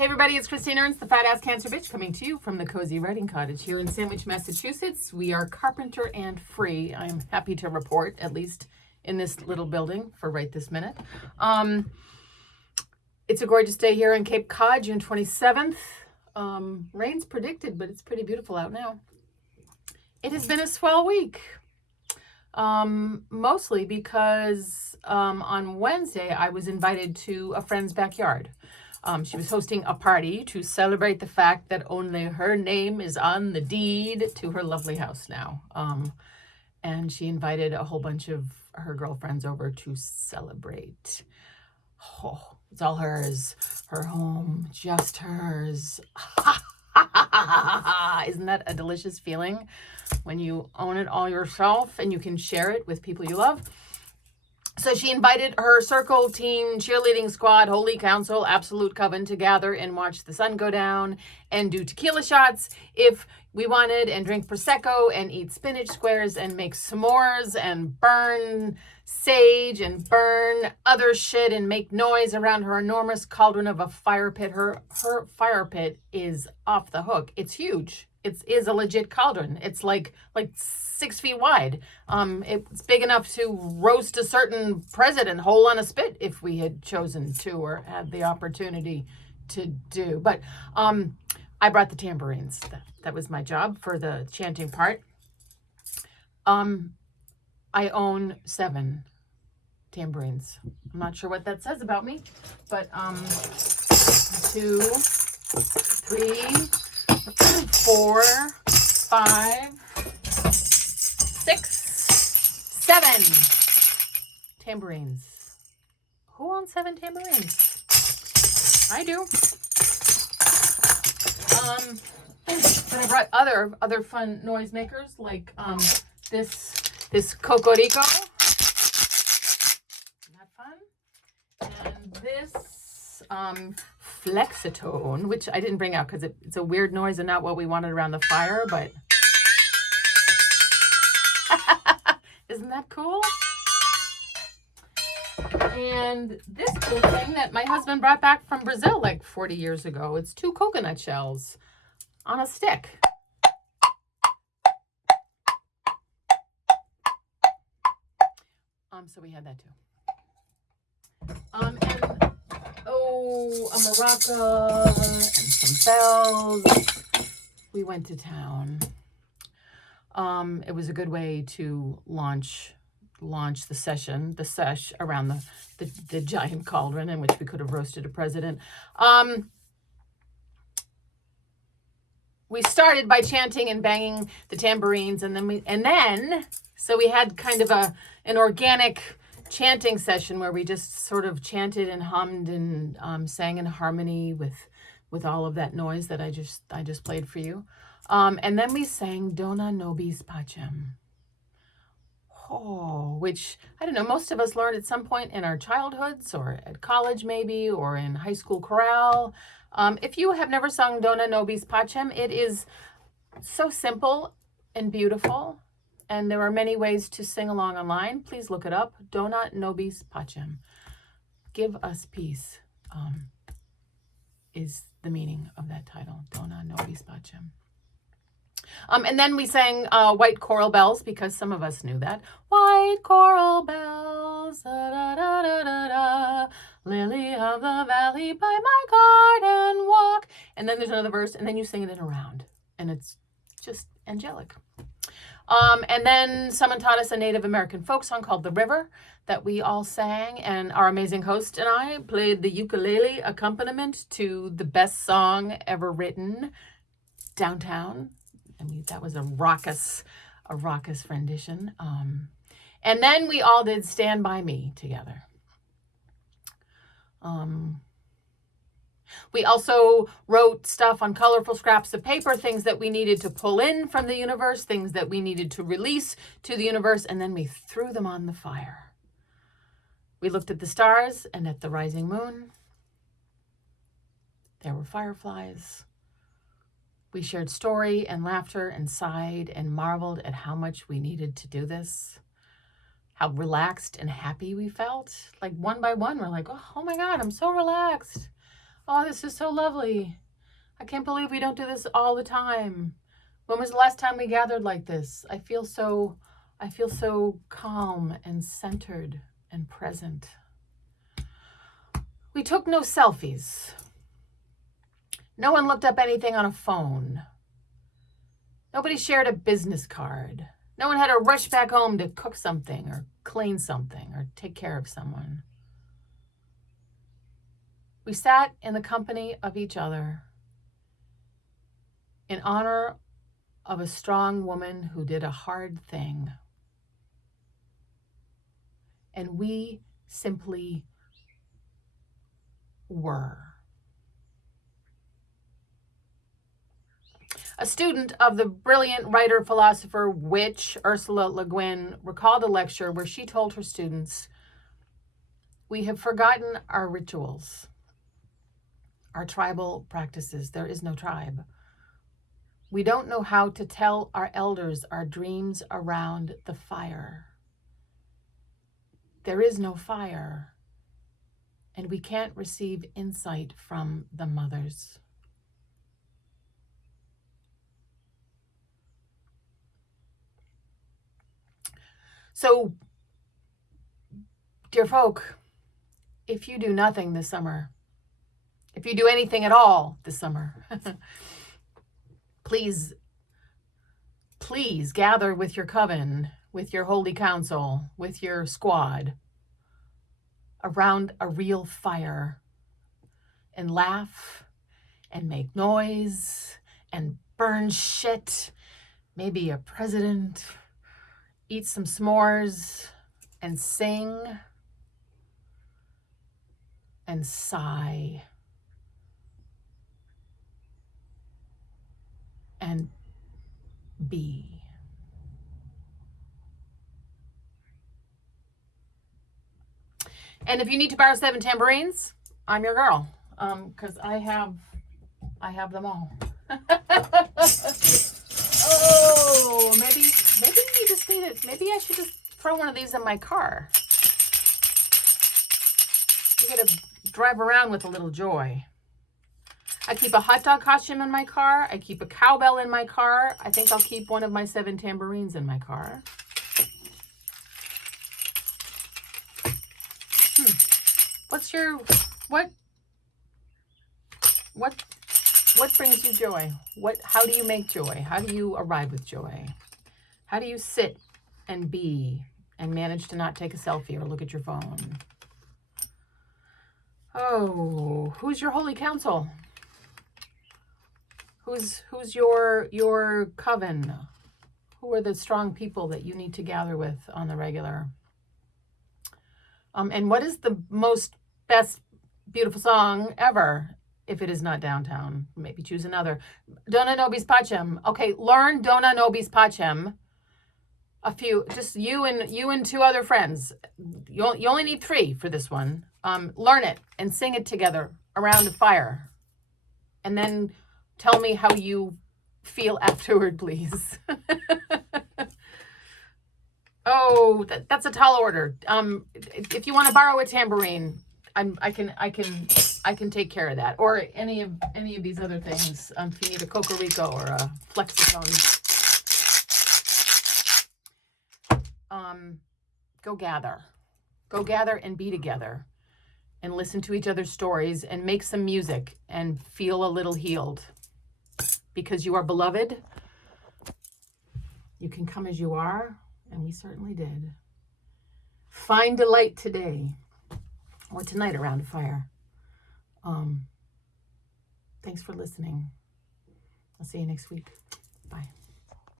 Hey everybody, it's Christine Ernst, the Fat Ass Cancer Bitch, coming to you from the Cozy Writing Cottage here in Sandwich, Massachusetts. We are carpenter and free. I'm happy to report, at least in this little building for right this minute. It's a gorgeous day here in Cape Cod, June 27th. Rain's predicted, but it's pretty beautiful out now. It has been a swell week. Mostly because on Wednesday I was invited to a friend's backyard. She was hosting a party to celebrate the fact that only her name is on the deed to her lovely house now. And she invited a whole bunch of her girlfriends over to celebrate. Oh, it's all hers. Her home, just hers. Isn't that a delicious feeling when you own it all yourself and you can share it with people you love? So she invited her circle, team, cheerleading squad, holy council, absolute coven to gather and watch the sun go down and do tequila shots if we wanted, and drink Prosecco and eat spinach squares and make s'mores and burn sage and burn other shit and make noise around her enormous cauldron of a fire pit. Her fire pit is off the hook. It's huge. It is a legit cauldron. It's like 6 feet wide. It's big enough to roast a certain president whole on a spit if we had chosen to or had the opportunity to do. But I brought the tambourines. That was my job for the chanting part. I own 7 tambourines. I'm not sure what that says about me, but 2, 3, 4, 5, 6, 7 tambourines. Who owns 7 tambourines? I do. But I brought other fun noisemakers like this cocorico. Isn't that fun? And this flexitone, which I didn't bring out because it's a weird noise and not what we wanted around the fire, but isn't that cool? And this cool thing that my husband brought back from Brazil like 40 years ago. It's 2 coconut shells on a stick. So we had that too. And a maraca and some bells. We went to town. It was a good way to launch the sesh around the giant cauldron in which we could have roasted a president. We started by chanting and banging the tambourines, and then so we had kind of an organic chanting session where we just sort of chanted and hummed and sang in harmony with all of that noise that I just played for you. And then we sang Dona Nobis Pacem. Oh, which, I don't know, most of us learned at some point in our childhoods or at college maybe, or in high school chorale. If you have never sung Dona Nobis Pacem, it is so simple and beautiful, and there are many ways to sing along online. Please look it up, Dona Nobis Pacem. Give us peace is the meaning of that title, Dona Nobis Pacem. And then we sang White Coral Bells, because some of us knew that. White coral bells, da, da, da, da, da, da, lily of the valley by my garden walk. And then there's another verse, and then you sing it in a round. And it's just angelic. And then someone taught us a Native American folk song called The River that we all sang. And our amazing host and I played the ukulele accompaniment to the best song ever written, Downtown. I mean, that was a raucous rendition. And then we all did Stand By Me together. We also wrote stuff on colorful scraps of paper, things that we needed to pull in from the universe, things that we needed to release to the universe, and then we threw them on the fire. We looked at the stars and at the rising moon. There were fireflies. We shared story and laughter and sighed and marveled at how much we needed to do this, how relaxed and happy we felt. Like one by one, we're like, oh my God, I'm so relaxed. Oh, this is so lovely. I can't believe we don't do this all the time. When was the last time we gathered like this? I feel so calm and centered and present. We took no selfies. No one looked up anything on a phone. Nobody shared a business card. No one had to rush back home to cook something or clean something or take care of someone. We sat in the company of each other in honor of a strong woman who did a hard thing. And we simply were. A student of the brilliant writer-philosopher witch Ursula Le Guin recalled a lecture where she told her students, "We have forgotten our rituals, our tribal practices. There is no tribe. We don't know how to tell our elders our dreams around the fire. There is no fire, and we can't receive insight from the mothers." So, dear folk, if you do nothing this summer, if you do anything at all this summer, please gather with your coven, with your holy council, with your squad around a real fire and laugh and make noise and burn shit, maybe a president, eat some s'mores and sing and sigh and be. And if you need to borrow 7 tambourines, I'm your girl, because I have them all. Oh, maybe you just need it. Maybe I should just throw one of these in my car. You gotta drive around with a little joy. I keep a hot dog costume in my car. I keep a cowbell in my car. I think I'll keep one of my 7 tambourines in my car. What brings you joy? How do you make joy? How do you arrive with joy? How do you sit and be and manage to not take a selfie or look at your phone? Oh, who's your holy council? Who's your coven? Who are the strong people that you need to gather with on the regular? And what is the most best beautiful song ever? If it is not Downtown, maybe choose another. Dona Nobis Pacem. Okay, learn Dona Nobis Pacem. A few, just you and 2 other friends. You only need 3 for this one. Learn it and sing it together around a fire. And then tell me how you feel afterward, please. Oh, that's a tall order. If you want to borrow a tambourine, I can take care of that, or any of these other things. If you need a cocorico or a flexophone, go gather and be together, and listen to each other's stories, and make some music, and feel a little healed, because you are beloved. You can come as you are, and we certainly did. Find delight today or tonight around a fire. Thanks for listening. I'll see you next week. Bye.